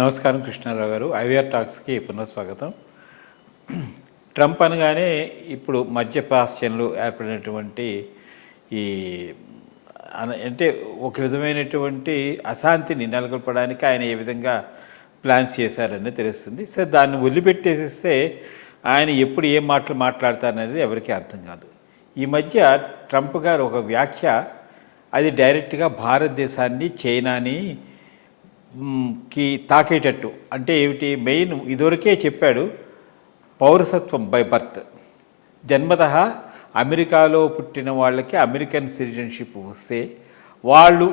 నమస్కారం కృష్ణారావు గారు. ఐవీఆర్ టాక్స్కి పునఃస్వాగతం. ట్రంప్ అనగానే ఇప్పుడు మధ్య ప్రాచ్యంలో ఏర్పడినటువంటి ఈ అంటే ఒక విధమైనటువంటి అశాంతిని నెలకొల్పడానికి ఆయన ఏ విధంగా ప్లాన్స్ చేశారని తెలుస్తుంది. సో దాన్ని వదిలిపెట్టేస్తే ఆయన ఎప్పుడు ఏం మాటలు మాట్లాడతారనేది ఎవరికీ అర్థం కాదు. ఈ మధ్య ట్రంప్ గారు ఒక వ్యాఖ్య, అది డైరెక్ట్గా భారతదేశాన్ని, చైనాని కి తాకేటట్టు. అంటే ఏమిటి, మెయిన్ ఇదివరకే చెప్పాడు, పౌరసత్వం బై బర్త్, జన్మతః అమెరికాలో పుట్టిన వాళ్ళకి అమెరికన్ సిటిజన్షిప్ వస్తే వాళ్ళు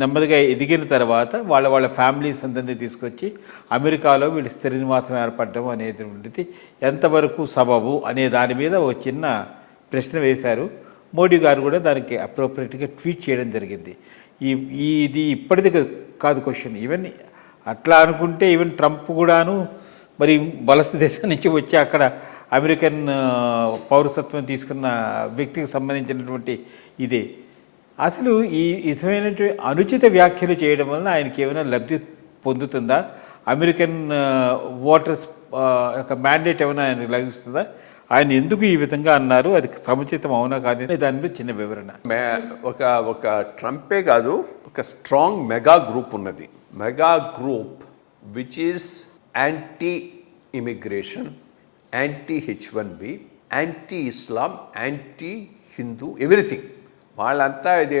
నెమ్మదిగా ఎదిగిన తర్వాత వాళ్ళ ఫ్యామిలీస్ అందరినీ తీసుకొచ్చి అమెరికాలో వీళ్ళు స్థిర నివాసం ఏర్పడడం అనేటువంటిది ఎంతవరకు సబబు అనే దాని మీద ఒక చిన్న ప్రశ్న వేశారు. మోడీ గారు కూడా దానికి అప్రోప్రియేట్గా ట్వీట్ చేయడం జరిగింది. ఇది ఇప్పటిది కాదు క్వశ్చన్. ఈవెన్ అట్లా అనుకుంటే ఈవెన్ ట్రంప్ కూడాను మరి వలస దేశం నుంచి వచ్చి అక్కడ అమెరికన్ పౌరసత్వం తీసుకున్న వ్యక్తికి సంబంధించినటువంటి ఇదే. అసలు ఈ విధమైనటువంటి అనుచిత వ్యాఖ్యలు చేయడం వలన ఆయనకి ఏమైనా లబ్ధి పొందుతుందా? అమెరికన్ ఓటర్స్ యొక్క మ్యాండేట్ ఏమైనా ఆయనకు లభిస్తుందా? ఆయన ఎందుకు ఈ విధంగా అన్నారు, అది సముచితం అవునా కాదు, దాని మీద చిన్న వివరణ. ఒక ట్రంపే కాదు, ఒక స్ట్రాంగ్ మెగా గ్రూప్ ఉన్నది. Mega group which is anti immigration, anti H1B, anti Islam, anti Hindu, everything. వాళ్ళంతా ఇది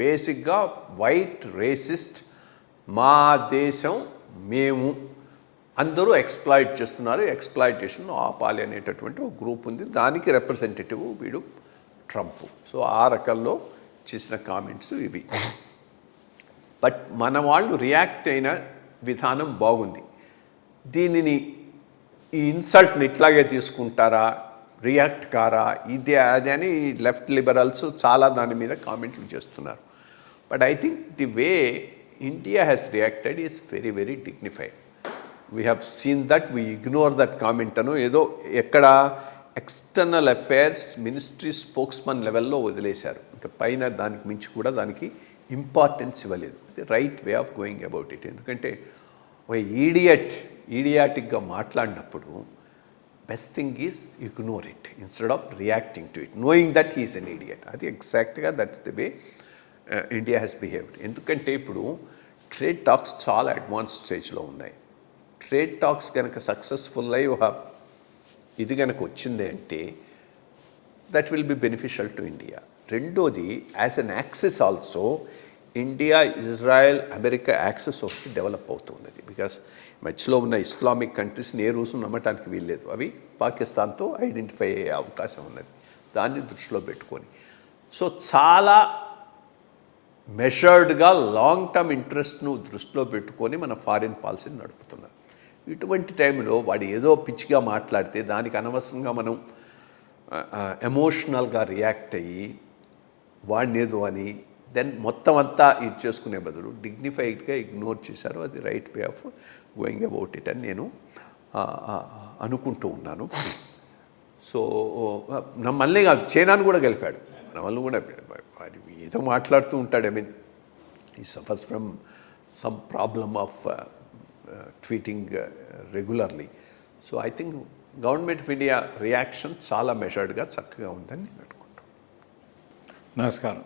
బేసిక్గా వైట్ రేసిస్ట్, మా దేశం మేము, అందరూ ఎక్స్ప్లాయిట్ చేస్తున్నారు, ఎక్స్ప్లాయిటేషన్ ఆపాలి అనేటటువంటి ఒక గ్రూప్ ఉంది. దానికి రిప్రజెంటేటివ్ వీడు ట్రంప్. సో ఆ రకంలో చేసిన కామెంట్స్ ఇవి. బట్ మన వాళ్ళు రియాక్ట్ అయిన విధానం బాగుంది. దీనిని ఈ ఇన్సల్ట్ని ఇట్లాగే తీసుకుంటారా, రియాక్ట్ కారా, ఇదే అదే అని లెఫ్ట్ లిబరల్స్ చాలా దాని మీద కామెంట్లు చేస్తున్నారు. But I think the way India has reacted is very very dignified. We have seen that, we ignore that comment అను ఏదో ఎక్కడ ఎక్స్టర్నల్ అఫైర్స్ మినిస్ట్రీ స్పోక్స్మన్ లెవెల్లో వదిలేశారు. ఇంకా పైన దానికి మించి కూడా దానికి ఇంపార్టెన్స్ ఇవ్వలేదు. ఇది right way of going about it. ఎందుకంటే ఒక ఈడియాటిక్గా మాట్లాడినప్పుడు best thing is ignore it instead of reacting to it, knowing that he's an idiot. అది ఎగ్జాక్ట్గా that's the way India has behaved. ఎందుకంటే ఇప్పుడు ట్రేడ్ టాక్స్ చాలా అడ్వాన్స్ స్టేజ్లో ఉన్నాయి. ట్రేడ్ టాక్స్ కనుక సక్సెస్ఫుల్ అయి ఒక ఇది కనుక వచ్చింది అంటే that will be beneficial to India. రెండోది, as an access also India, Israel, America access ఒకటి డెవలప్ అవుతున్నది. బికాస్ మధ్యలో ఉన్న ఇస్లామిక్ కంట్రీస్ని ఏ రోజు నమ్మటానికి వీల్లేదు. అవి పాకిస్తాన్తో ఐడెంటిఫై అయ్యే అవకాశం ఉన్నది. దాన్ని దృష్టిలో పెట్టుకొని సో చాలా మెజర్డ్గా లాంగ్ టర్మ్ ఇంట్రెస్ట్ను దృష్టిలో పెట్టుకొని మన ఫారిన్ పాలసీని నడుపుతున్నారు. ఇటువంటి టైంలో వాడు ఏదో పిచ్చిగా మాట్లాడితే దానికి అనవసరంగా మనం ఎమోషనల్గా రియాక్ట్ అయ్యి వాడిని ఏదో అని దెన్ మొత్తం అంతా ఇది చేసుకునే బదులు డిగ్నిఫైడ్గా ఇగ్నోర్ చేశారు. అది right way of going about it అని నేను అనుకుంటూ ఉన్నాను. సో మళ్ళీ కాదు, చైనాను కూడా గెలిపాడు, మన వాళ్ళు కూడా ఏదో మాట్లాడుతూ ఉంటాడు. ఐ మీన్ ఈ suffers from some problem of tweeting regularly. So I think government of India reaction చాలా మెజర్డ్గా చక్కగా ఉందని నేను అనుకుంటాను. నమస్కారం.